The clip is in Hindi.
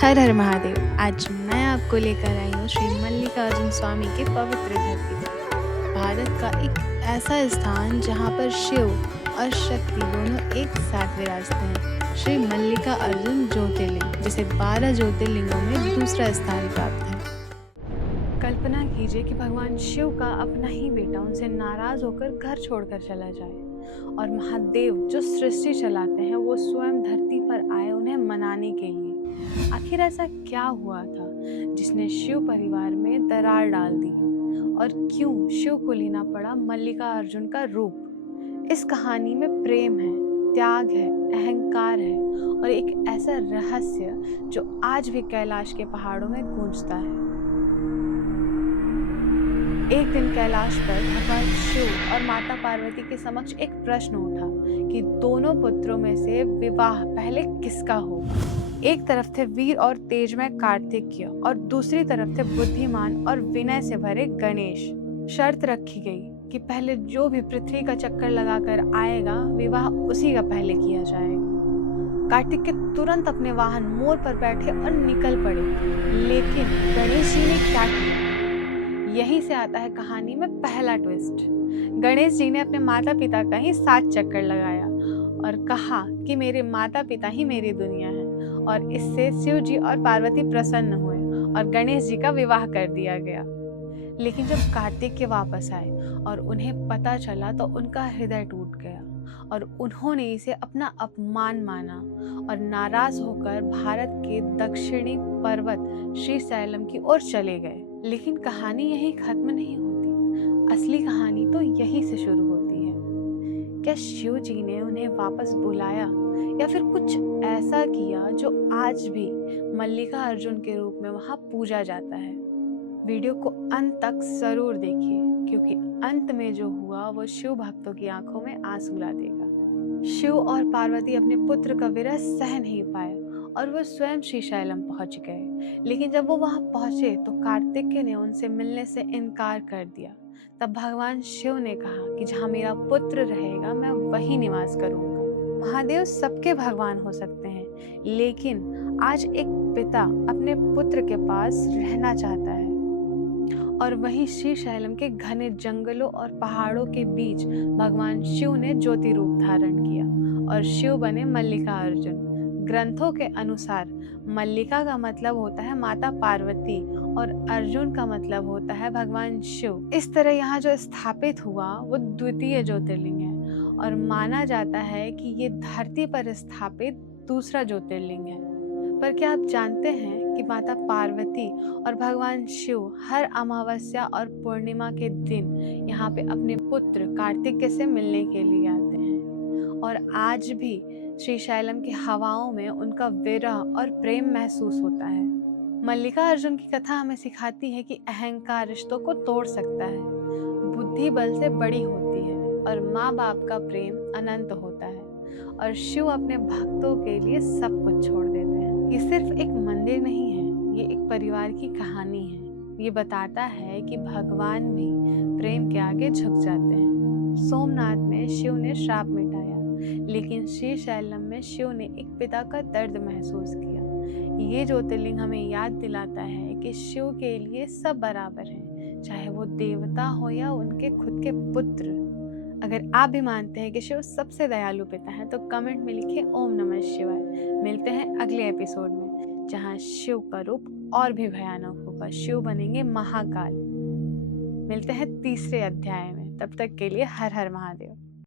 हर हर महादेव। आज मैं आपको लेकर आई हूँ श्री मल्लिकार्जुन स्वामी की पवित्र धरती पर। भारत का एक ऐसा स्थान जहाँ पर शिव और शक्ति दोनों एक साथ विराजते हैं। श्री मल्लिकार्जुन ज्योतिर्लिंग, जिसे 12 ज्योतिर्लिंगों में दूसरा स्थान प्राप्त है। कल्पना कीजिए कि भगवान शिव का अपना ही बेटा उनसे नाराज होकर घर छोड़कर चला जाए और महादेव जो सृष्टि चलाते हैं वो स्वयं धरती पर आए उन्हें मनाने के लिए। आखिर ऐसा क्या हुआ था जिसने शिव परिवार में दरार डाल दी, और क्यों शिव को लेना पड़ा मल्लिकार्जुन का रूप? इस कहानी में प्रेम है, त्याग है, अहंकार है और एक ऐसा रहस्य जो आज भी कैलाश के पहाड़ों में गूंजता है। एक दिन कैलाश पर भगवान शिव और माता पार्वती के समक्ष एक प्रश्न उठा कि दोनों पुत्रों में से विवाह पहले किसका हो। एक तरफ थे वीर और तेजमय कार्तिकेय और दूसरी तरफ थे बुद्धिमान और विनय से भरे गणेश। शर्त रखी गई कि पहले जो भी पृथ्वी का चक्कर लगाकर आएगा विवाह उसी का पहले किया जाएगा। कार्तिकेय तुरंत अपने वाहन मोर पर बैठे और निकल पड़े, लेकिन गणेश जी ने क्या किया? यहीं से आता है कहानी में पहला ट्विस्ट। गणेश जी ने अपने माता पिता का ही 7 चक्कर लगाया और कहा कि मेरे माता पिता ही मेरी दुनिया है, और इससे शिव जी और पार्वती प्रसन्न हुए और गणेश जी का विवाह कर दिया गया। लेकिन जब कार्तिकेय वापस आए और उन्हें पता चला तो उनका हृदय टूट गया और उन्होंने इसे अपना अपमान माना और नाराज होकर भारत के दक्षिणी पर्वत श्रीशैलम की ओर चले गए। लेकिन कहानी यही खत्म नहीं होती, असली कहानी तो यहीं से शुरू होती है। क्या शिव जी ने उन्हें वापस बुलाया या फिर कुछ ऐसा किया जो आज भी मल्लिकार्जुन के रूप में वहां पूजा जाता है? वीडियो को अंत तक जरूर देखिए, क्योंकि अंत में जो हुआ वो शिव भक्तों की आंखों में आंसू ला देगा। शिव और पार्वती अपने पुत्र का विरह सह नहीं पाए और वो स्वयं श्रीशैलम पहुंच गए। लेकिन जब वो वहां पहुंचे तो कार्तिकेय ने उनसे मिलने से इनकार कर दिया। तब भगवान शिव ने कहा कि जहां मेरा पुत्र रहेगा मैं वहीं निवास करूंगा। महादेव सबके भगवान हो सकते हैं, लेकिन आज एक पिता अपने पुत्र के पास रहना चाहता है, और वहीं श्रीशैलम के घने जंगलों और पहाड़ों के बीच भगवान शिव ने ज्योति रूप धारण किया और शिव बने मल्लिकार्जुन। ग्रंथों के अनुसार मल्लिका का मतलब होता है माता पार्वती और अर्जुन का मतलब होता है भगवान शिव। इस तरह यहाँ जो स्थापित हुआ वो द्वितीय ज्योतिर्लिंग है और माना जाता है कि ये धरती पर स्थापित दूसरा ज्योतिर्लिंग है। पर क्या आप जानते हैं कि माता पार्वती और भगवान शिव हर अमावस्या और पूर्णिमा के दिन यहाँ पे अपने पुत्र कार्तिकेय से मिलने के लिए आते हैं, और आज भी श्रीशैलम की हवाओं में उनका विरह और प्रेम महसूस होता है। मल्लिकार्जुन की कथा हमें सिखाती है कि अहंकार रिश्तों को तोड़ सकता है, बुद्धि बल से बड़ी होती है और माँ बाप का प्रेम अनंत होता है, और शिव अपने भक्तों के लिए सब कुछ छोड़ देते हैं। ये सिर्फ एक मंदिर नहीं है, ये एक परिवार की कहानी है। ये बताता है कि भगवान भी प्रेम के आगे झुक जाते हैं। सोमनाथ में शिव ने श्राप मिटाया, लेकिन श्रीशैलम में शिव ने एक पिता का दर्द महसूस किया। ये ज्योतिर्लिंग हमें याद दिलाता है कि शिव के लिए सब बराबर हैं, चाहे वो देवता हो या उनके खुद के पुत्र। अगर आप भी मानते हैं कि शिव सबसे दयालु पिता है तो कमेंट में लिखिए ओम नमः शिवाय। मिलते हैं अगले एपिसोड में, जहां शिव का रूप और भी भयानक होगा। शिव बनेंगे महाकाल। मिलते हैं तीसरे अध्याय में, तब तक के लिए हर हर महादेव।